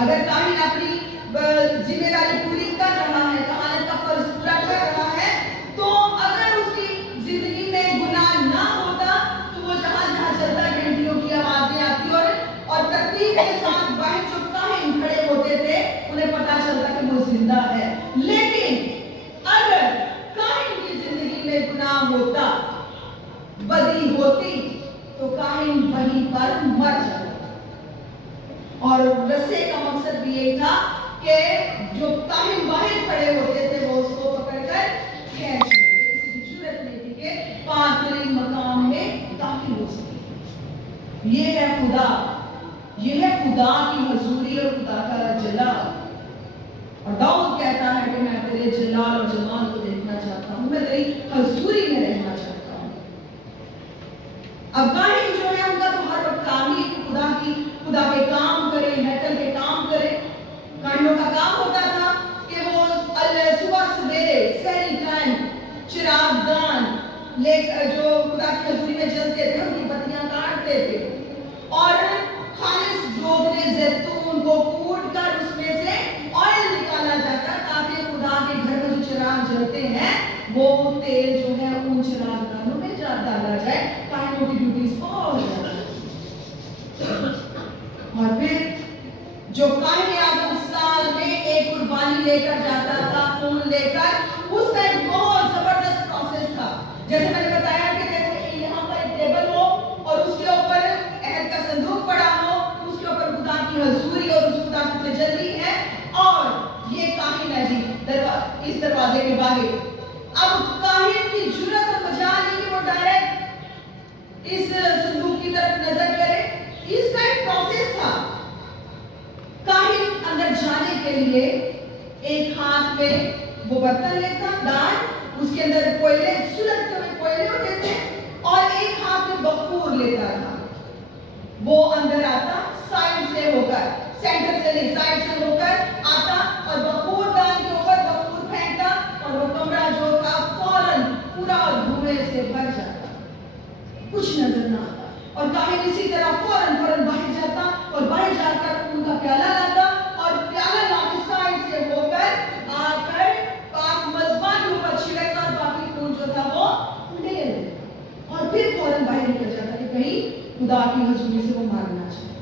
اگر کاہن اپنی ذمہ داری پوری کر رہا ہے، کہانت کا فرض پورا کر رہا ہے، تو اگر اس کی زندگی میں گناہ نہ ہوتا تو وہ جہاں جہاں چلتا گھنٹیوں کی آوازیں آتی اور ترتیب کے ساتھ باہر جو کاہن کھڑے ہوتے تھے انہیں پتا چلتا کہ وہ زندہ ہے. لیکن اگر کاہن کی زندگی میں گناہ ہوتا، بدی ہوتی، تو کاہن وہیں پر مر جاتا. اور رسے کا مقصد بھی یہی تھا کہ جو کاہن باہر کھڑے ہوتے تھے وہ اس کو پکڑ کر کھینچ لیتے. کسی کی ضرورت نہیں تھی کہ پاک ترین مقام میں داخل ہو سکے. یہ ہے خدا، یہ ہے خدا کی حضوری اور خدا کا جلال. اور داؤد کہتا ہے کہ میں تیرے جلال اور جمال کو دیکھنا چاہتا ہوں، میں تیری حضوری میں رہنا چاہتا ہوں. اب کاہن جو ہے ان کا تو ہر وقت کام ہی خدا کے کام کرے، ہیکل کے کام کرے. کاہنوں کا کام ہوتا تھا کہ وہ صبح سویرے سحری ٹائم چراغ دان لے کر جو خدا کی حضوری میں جلتے تھے ان کی بتیاں کاٹتے تھے اور خالص ڈوبنے زیتون کو کوٹ کر اس میں سے آئل نکالا جاتا تاکہ خدا کے گھر میں جو چراغ جلتے ہیں وہ تیل جو ہے ان چراغ دانوں میں ڈالا جائے. کاہنوں کی ڈیوٹیز بہت زیادہ. اور پھر جو کاہن اعظم سال میں ایک قربانی لے کر جاتا تھا، خون لے کر، اس میں ایک بہت زبردست پروسیس تھا. جیسے میں نے بتایا کہ جیسے یہاں پر ایک ٹیبل ہو اور اس کے اوپر عہد کا صندوق پڑا ہو، اس کے اوپر خدا کی حضوری اور اس خدا کی تجلی ہے، اور یہ کاہن ہے جی اس دروازے کے باہر. اب کاہن کی جرأت اور مجال نہیں کہ وہ ڈائریکٹ اس صندوق کی طرف نظر کرے. اس کا ایک پروسیس تھا. کاہن اندر جانے کے لیے ایک ہاتھ میں وہ برتن لیتا دان، اس کے اندر کوئلے سلگتے ہوئے کوئلے ہوتے تھے، اور ایک ہاتھ میں بخور لیتا تھا. وہ اندر آتا سائڈ سے ہو کر، سینٹر سے نہیں سائڈ سے ہو کر آتا اور بخور دان کے اوپر بخور پھینکتا اور وہ کمرہ جو تھا فوراً پورا دھوئیں سے بھر جاتا، کچھ نظر نہ آتا. اور کاہن اسی طرح فوراً باہر جاتا اور باہر جا کر ان کا پیالہ لاتا اور پیالہ لا کے سائڈ سے ہو کر آ کر پاک مذبح کے اوپر چھڑکتا اور باقی خون جو تھا وہ لے لیتا اور پھر فوراً باہر نکل جاتا کہ کہیں خدا کی حضوری سے وہ مارنا چاہے.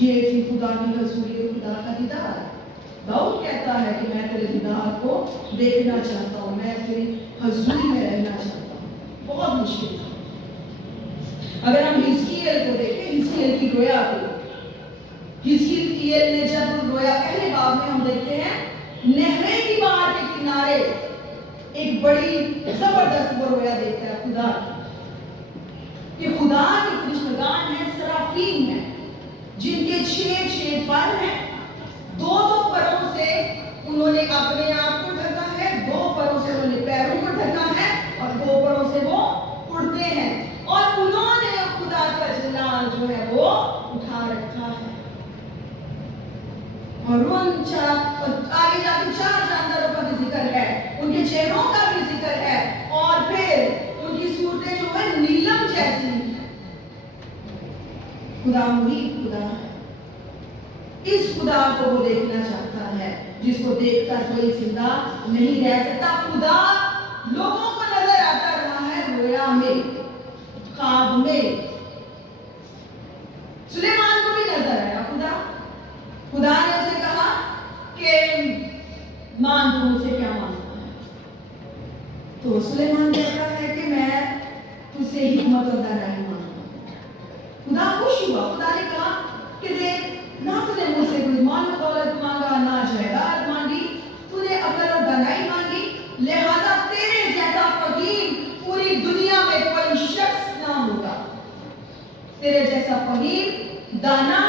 یہ تھی خدا کی حضوری اور خدا کا دیدار. داؤد کہتا ہے کہ میں تیرے دیدار کو دیکھنا چاہتا ہوں، میں تیری حضوری میں رہنا چاہتا ہوں. بہت مشکل تھا. اگر ہم حزقیل کو دیکھیں، حزقیل کی رویا کو، حزقیل نے جب رویا پہلے باب میں ہم دیکھتے ہیں نہریں کی بہار کے کنارے ایک بڑی زبردست وہ رویا دیکھتا ہے خدا کہ خدا کے فرشتگان ہیں، سرافین ہیں، جن کے 6 پر ہیں. 2 پروں سے انہوں نے اپنے آپ کو ڈھکا ہے، 2 پروں سے انہوں نے پیروں کو ڈھکا ہے اور 2 پروں سے وہ اڑتے ہیں اور انہوں نے خدا کا جلال جو ہے وہ اٹھا رکھا ہے. اور ان آگے جا کے 4 جانداروں کا بھی ذکر ہے، ان کے چہروں کا بھی ذکر ہے، اور پھر ان کی صورتیں جو ہے نیلم جیسی ہیں. خدا محیط خدا ہے. اس خدا کو وہ دیکھنا چاہتا ہے جس کو دیکھ کر کوئی زندہ نہیں رہ سکتا. خدا لوگوں کو نظر آتا رہا ہے رویا میں، خواب میں. سلیمان کو بھی نظر آیا خدا نے اسے کہا کہ مان تو مجھ سے کیا مانگتا ہے. تو سلیمان کہتا ہے کہ میں تجھ سے حکمت اور دانائی مانگتا ہوں. خدا خوش ہوا. خدا نے کہا کہ دیکھ، نہ تو نے مجھ سے کوئی مال و دولت مانگا، نہ جائیداد مانگی، تو نے عقل اور دانائی مانگی، لہذا تیرے جیسا فقیر پوری دنیا میں کوئی شخص نہ ہوگا. تیرے جیسا فقیر، دانا،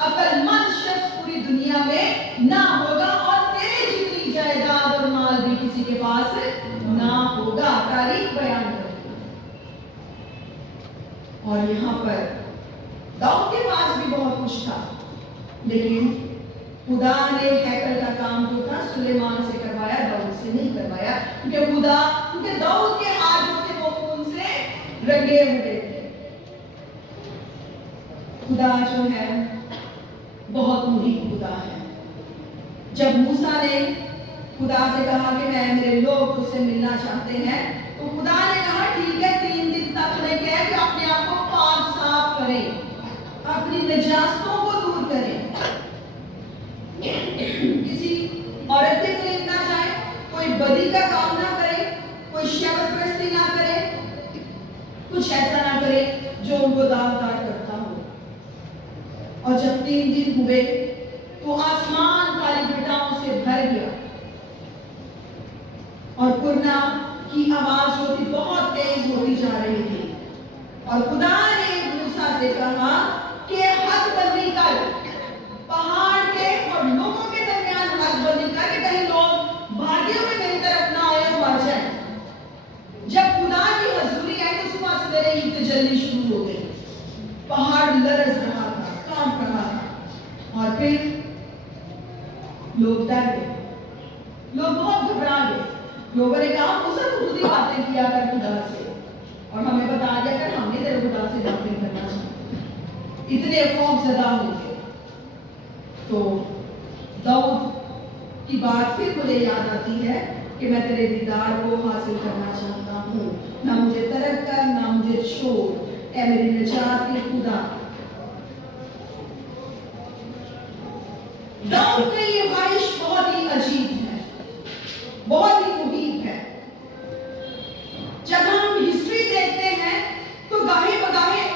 عقل مند شخص پوری دنیا میں نہ ہوگا، اور تیرے جتنی جائیداد اور مال بھی کسی کے پاس نہ ہوگا. تاریخ بیان کرتی. اور یہاں پر داؤد کے پاس بھی بہت کچھ تھا، لیکن خدا نے ہیکل کا کام جو تھا سلیمان سے کروایا، داؤد سے نہیں کروایا، کیونکہ داؤد کے ہاتھ جو تھے وہ خون سے رنگے ہوئے تھے. خدا جو ہے بہت محیط خدا ہے۔ جب موسیٰ نے خدا سے کہا کہ میرے لوگ تجھ سے ملنا چاہتے ہیں، تو خدا نے کہا ٹھیک ہے، 3 دن تک انہیں کہہ کہ اپنے آپ کو پاک صاف کریں، اپنی نجاستوں کو دور کریں، کسی عورت کے قریب نہ جائیں، کوئی بدی کا کام نہ کرے، کوئی شہوت پرستی نہ کرے، کچھ ایسا نہ کرے جو ان کو داغدار کرتا ہو۔ اور جب 3 دن ہوئے تو آسمان کالی گھٹاؤں سے بھر گیا اور کرنا کی آواز جو تھی بہت تیز ہوتی جا رہی تھی، اور خدا نے موسیٰ سے کہا کہ حد بندی کر، پہاڑ کے اور لوگوں کے درمیان حد بندی کر کہ کہیں لوگ بھاگے ہوئے میری طرف نہ آئے اور مر جائیں۔ جب خدا کی حضوری آئی تو صبح سویرے ہی تجلی شروع ہو گئی، پہاڑ لرز رہا تھا، کانپ رہا تھا، اور پھر لوگ ڈر گئے، لوگ بہت گھبرا گئے۔ لوگوں نے کہا موسیٰ تو خود ہی باتیں کیا کر خدا سے، اور ہمیں بتا دیا کر ہم نہیں تیرے خدا سے باتیں کرنا چاہتے۔ اتنے خوف زدہ ہو گئے۔ تو داؤد کی بات پھر مجھے یاد آتی ہے کہ میں تیرے دیدار کو حاصل کرنا چاہتا ہوں، نہ مجھے ترک کر نہ مجھے چھوڑ، اے میری نجات کے خدا۔ داؤد کی یہ خواہش بہت ہی عجیب ہے، بہت ہی محیط ہے۔ جب ہم ہسٹری دیکھتے ہیں تو گاہے بگاہے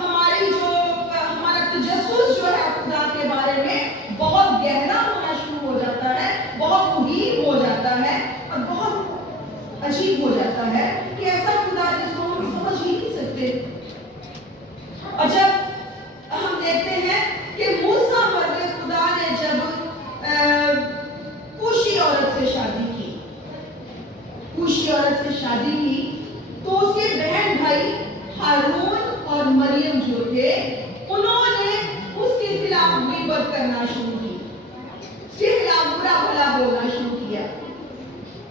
ہمارا تجسس جو ہے خدا کے بارے میں بہت گہرا ہونا شروع ہو جاتا ہے، بہت محیط ہو جاتا ہے، اور بہت عجیب ہو جاتا ہے کہ ایسا خدا جس کو ہم سمجھ ہی نہیں سکتے۔ اور جب ہم دیکھتے ہیں کہ موسیٰ مرد خدا نے جب کوشی عورت سے شادی کی، کوشی عورت سے شادی کی تو اس کے بہن بھائی ہارون اور مریم جو تھے انہوں نے اس کے خلاف غیبت کرنا شروع کی، اس کے خلاف برا بھلا بولنا شروع کیا۔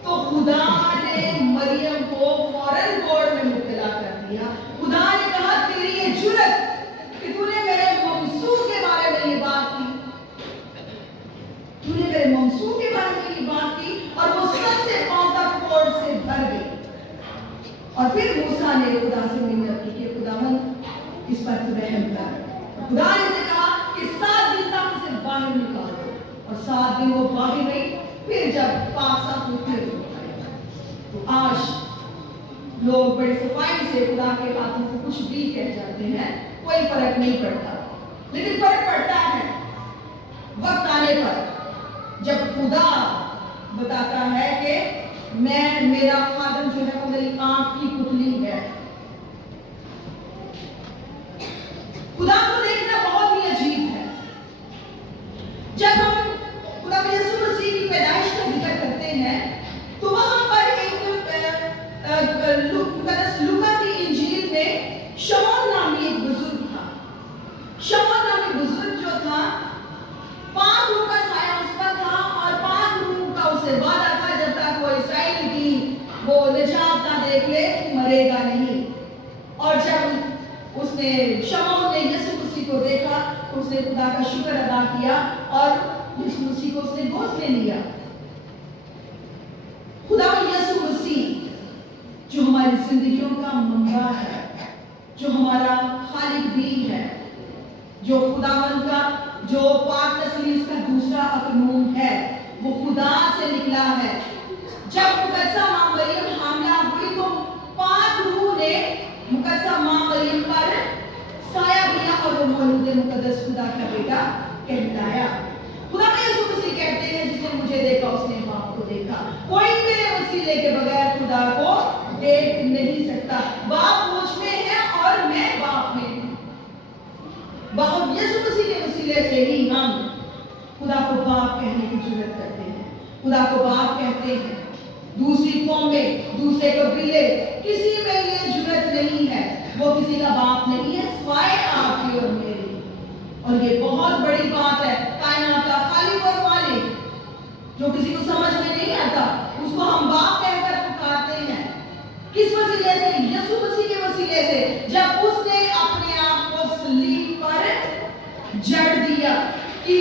تو خدا نے مریم کو فوراً کوڑ میں مبتلا کر دیا۔ خدا نے کہا تیری یہ جرت کہ تو نے میرے ممسوح کے بارے میں یہ بات کی، تو نے میرے ممسوح کے بارے میں یہ بات کی، اور وہ سر سے پاؤں تک کوڑ سے بھر گئی۔ اور پھر موسیٰ نے خدا سے منت کی کہ خداوند اس پر تو رحم کر۔ خدا نے اسے کہا کہ 7 دن تک اسے باہر نکال دو، اور 7 دن وہ باہر گئی۔ پھر جب پاک صاف ہوتے تو آج لوگ بڑے صفائی سے خدا کے ہاتھوں کو کچھ بھی کہہ جاتے ہیں، کوئی فرق نہیں پڑتا، لیکن فرق پڑتا ہے وقت آنے پر جب خدا بتاتا ہے کہ میرا خادم جو ہے وہ میری آنکھ کی پتلی ہے۔ خدا کو دیکھنا بہت ہی عجیب ہے۔ جب ہم خدا یسوع مسیح کی پیدائش کا ذکر کرتے ہیں تو وہاں پر ایک لوکا کی انجیل میں شمعون نامی ایک بزرگ تھا۔ شمعون نامی بزرگ جو تھا، پاک روح کا سایہ اس پر تھا، اور پاک روح کا اسے وعدہ تھا جب تک وہ اسرائیل کی وہ نجات نہ دیکھ لے مرے گا نہیں۔ اور جب اس نے شمعون نے یسوع مسیح کو دیکھا تو اس نے خدا کا شکر ادا کیا اور یسوع مسیح کو اس نے گود میں لیا۔ خدا یسوع مسیح جو ہماری زندگیوں کا منبع ہے، جو ہمارا خالق بھی ہے، جو خداوند کا جو پاک تسلیس کا دوسرا اقنوم ہے، وہ خدا سے نکلا ہے۔ جب مقدسہ ماں مریم حاملہ ہوئی تو پاک روح نے مقدسہ ماں مریم پر سایہ دیا اور وہ مولود مقدس خدا کا بیٹا کہلایا۔ خدا یسوع مسیح کہتے ہیں جس نے مجھے دیکھا اس نے باپ کو دیکھا۔ کوئی میرے وسیلے کے بغیر خدا کو دیکھ نہیں سکتا۔ باپ مجھ میں ہے اور میں باپ میں ہوں۔ باپ یسوع مسیح کے وسیلے سے ہی ہم خدا کو باپ کہنے کی جرات کرتے ہیں، خدا کو باپ کہتے ہیں۔ دوسری قومیں، دوسرے قبیلے، کسی میں یہ جرات نہیں ہے، وہ کسی کا باپ نہیں ہے سوائے آپ کی اور میری۔ اور یہ بہت بڑی بات ہے، کائنات کا خالق اور مالک جو کسی کو سمجھ میں نہیں آتا اس کو ہم باپ کہہ کر پکارتے ہیں۔ کس وسیلے سے؟ یسوع مسیح کے وسیلے سے، جب اس نے اپنے آپ کو صلیب پر جڑ دیا کہ